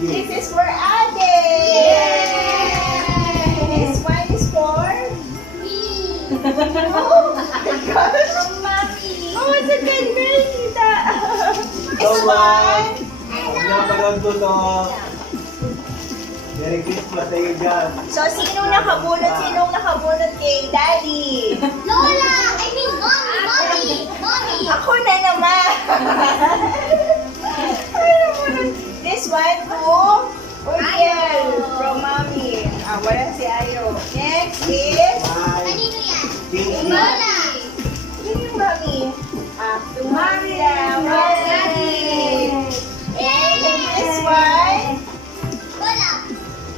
This is for Ate. This one is for me. Oh my gosh. From Mommy. Oh, it's a good girl, Tita. This one. Merry Christmas sa iyo dyan. So, sinong nakabunot kay Daddy? Lola! I mean, Mommy! Ako na naman. This one to Uriel from Mommy. Wala si Ayo. Next is Kanino yan? Pinky. Lola! yun yung Mommy. To Mommy na. Daddy. And this one. Lola!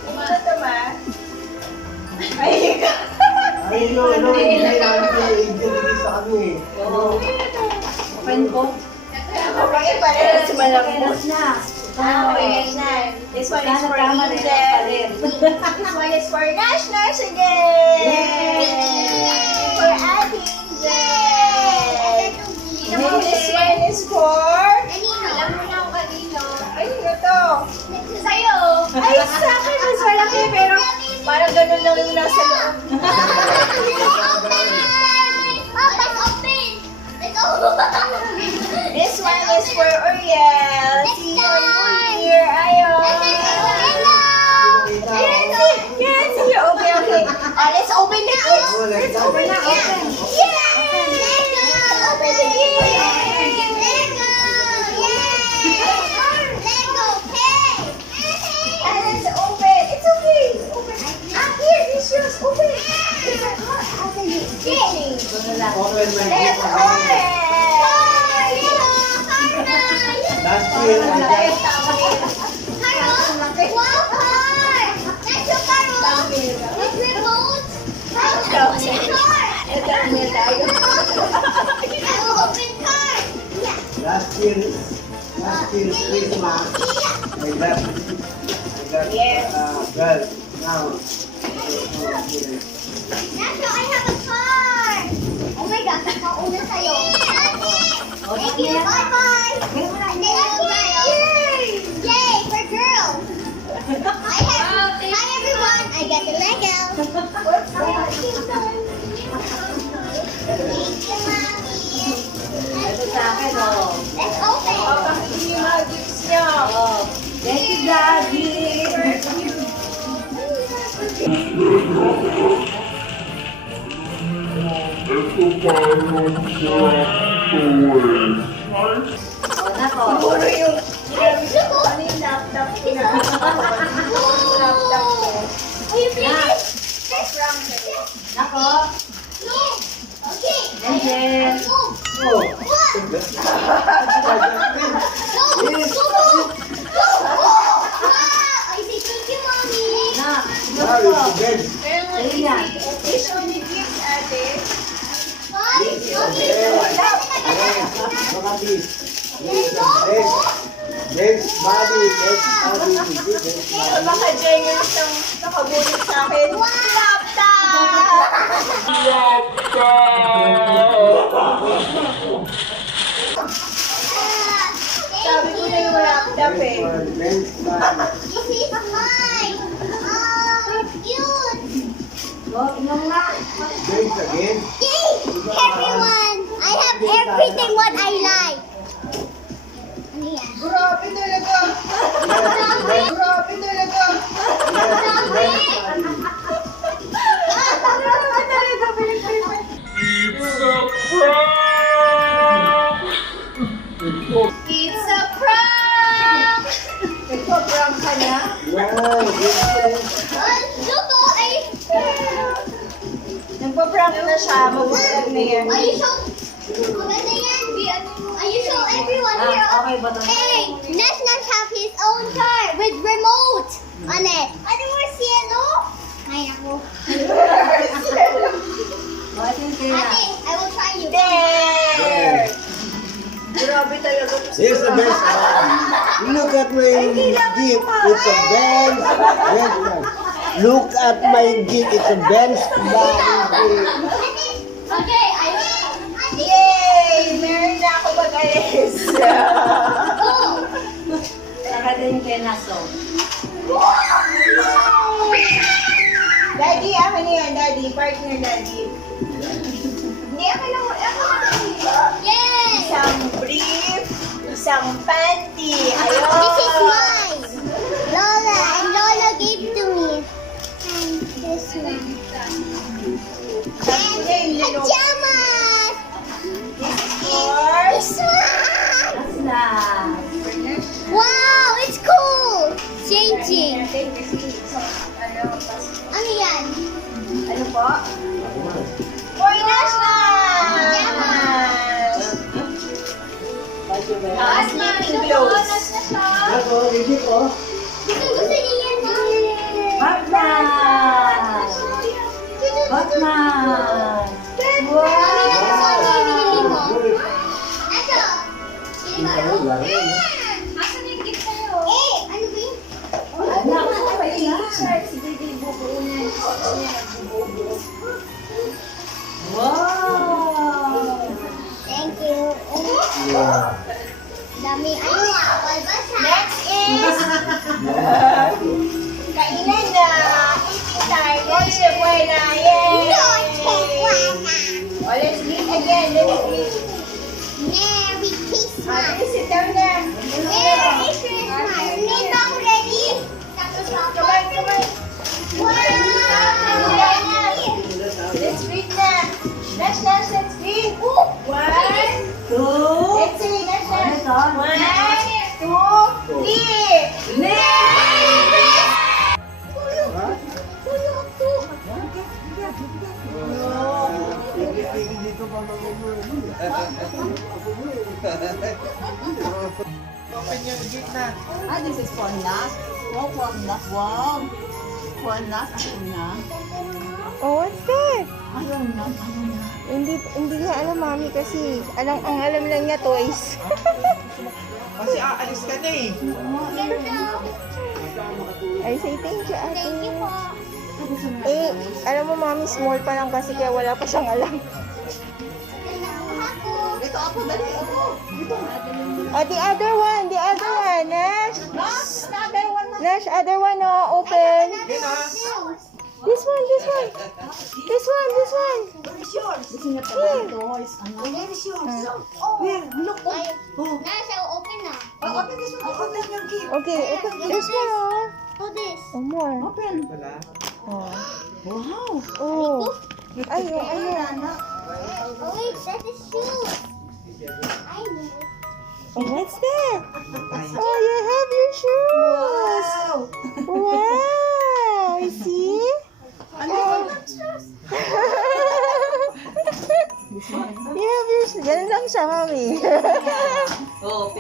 Ito to ma. Ay, Ay, no, hindi namin yung sa kami. Open ko. okay, pareho si Malambot. na. Okay, na. This one is for Angel. This one is for Nash Nash again. For Ate Angel. And this one is for... Kanino? Alam mo na kung kanino. Ay, ano to? Sa'yo! Ay, sa akin mas malaki pero parang ganun lang yung nasa loob. This one is for Uriel. See you New Year. Ayo. Yes, see you. Okay, okay. Let's open the gift. Let's open the gift. Open the gift. Let's open. It's okay. Open. Here, these shoes. Open. It's a car. Open my Let's gift. open. Last year, last year Christmas, I got Yes. girl. Now, Oh my God, nakauna sa'yo. Thank you, bye-bye. Yay, for girls. Hi everyone, I got the Lego. Thank you, Mommy. Ito sa akin, oh. Let's open. Pakinggan yung mga gifts niyo. Oh. Thank you, Daddy. Oh, nako. Puro yung ano yung laptop ko na. Laptop ko. Nako. Okay. Angel. oh, I say thank you, Mommy. Na. now it's dead. Sa'yo yan. This one yung gifts, ate. Next body. Baka generous ang nakabunot sa akin. Laptop! Sabi ko na yung laptop eh. Next body. This is mine. Cute. Oh, inom nga. Next again. Yay! Everyone, I have everything what I like. Ano yan? Grabe talaga. Grabe talaga. Grabe talaga. It's a prank! Nagpa-prank ka na? Wow, this Luto ay... Nagpa-prank ano na siya, mabulag na yan. Are you show? Maganda yan. Are you show everyone here? Okay ba ito? Hey, Nash have his own car with remote on it. Ano mo cielo? Ay, ako. Ito yung kaya. Ate, I will try you. There! Grabe talaga. Here's the best one. Look at my gift. It's a Benz. Benz. Look at my gift. It's a Benz. Okay, Yay! Meron na ako mag-alis. go. Saka din yung kay Naso. Daddy, ako na yan, Daddy. Partner, Daddy. Hindi, ako lang. Yay! Isang brief, isang panty. Ayun. This is mine. Lola, and Lola gave to me. And this one. And pajamas. Yours. This one. That's na. Wow, it's cool. Changing. Ano yan? Ano po? For national! Sleeping clothes. Ako, hindi ko. Gusto niya yan, Mami. Batman! Batman! Mami, nagustuhan niya yung binili mo. Ito. Ayun, laro. Asan yung gift sa'yo? Eh, ano ba yun? Wow! Thank you. Yeah. Dami, ano ah, balbasa. Next is kainan na. Eating time. Noche buena. Yay! Noche buena. Oh, let's eat again. Let's eat. Merry Christmas. Sit down na. Merry Christmas. Hindi ba ako ready? Tapos ako. Come on, come on. Wow! Let's read na. Nash, let's read. One. Two! Let's say, Nash. Ito. 1, 2, 3. Merry Christmas. Dito pa Open yung gate na. This is Pondas. Wow, Pondas. Wow! Pondas, ayaw na. Oh, what's that? Ayaw na. Hindi niya alam, Mami, kasi ang alam lang niya toys. Kasi aalis ka na eh. Ganda. I say thank you, ate. Thank you po. Eh, alam mo, Mami, small pa lang kasi kaya wala pa siyang alam. Ito ako, dali ako. Oh, the other one, Nash. Nash, other one, oh, open. This one. Where? Look. Nasa, open na. Okay, open this one, oh. Oh, this. Oh, more. Wala. Oh. Wow! Oh. Ayun. Oh, wait, that is shoes. I know. Oh, what's that? Oh, you have your shoes. Wow. You see? Oh. You have your shoes. Ganun lang siya, Mami. Oh,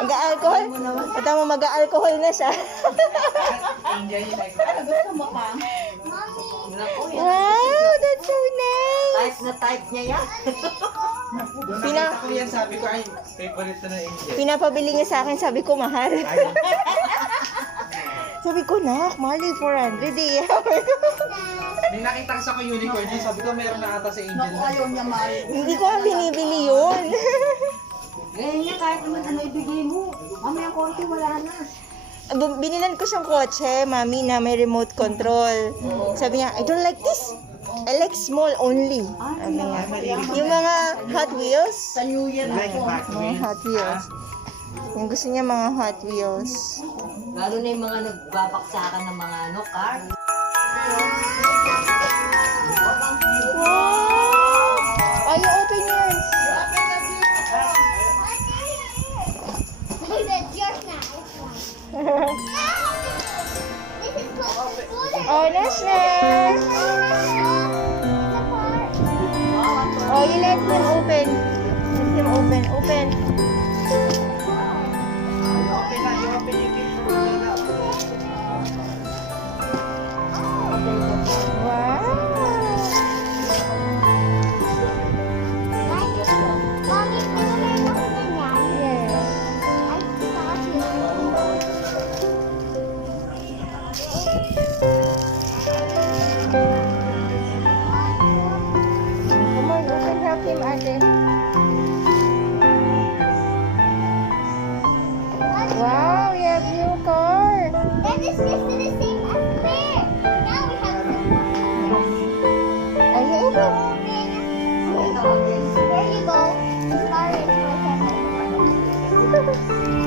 Mag-alcohol? Ito mo, mag-alcohol na siya. Mommy. Wow, that's so nice. type na type niya yan. Doon nakita ko yan, sabi ko, ay, favorite na Angel. Pinapabili niya sa akin, sabi ko, mahal. Sabi ko, nak, mahal yung 400 eh. May nakita ko sa unicorn niya, sabi ko, meron na ata si Angel. Hindi ko nga binibili yun. Ganyan niya, kahit naman ano ibigay mo. Mamaya konti, wala na. Binilan ko siyang kotse, Mami, na may remote control. Sabi niya, I don't like this. I like small only. Sabi niya. Yung mga Hot Wheels. Sa New Year Like ako. back Mga Hot Wheels. Yung gusto niya mga Hot Wheels. Lalo na yung mga nagbabaksakan ng mga car. Wow! Oh, you open yours. Look at yours now. This is called Oh, that's nice. Oh, you let him open. Let him open. Open. Mommy, meron ako ganyan. Yes. Ay, Come on, open. Help him, ate. Wow, you have new car. That is just the same as there. Now we have some more. Are you open? There you go. Sorry, it's my second.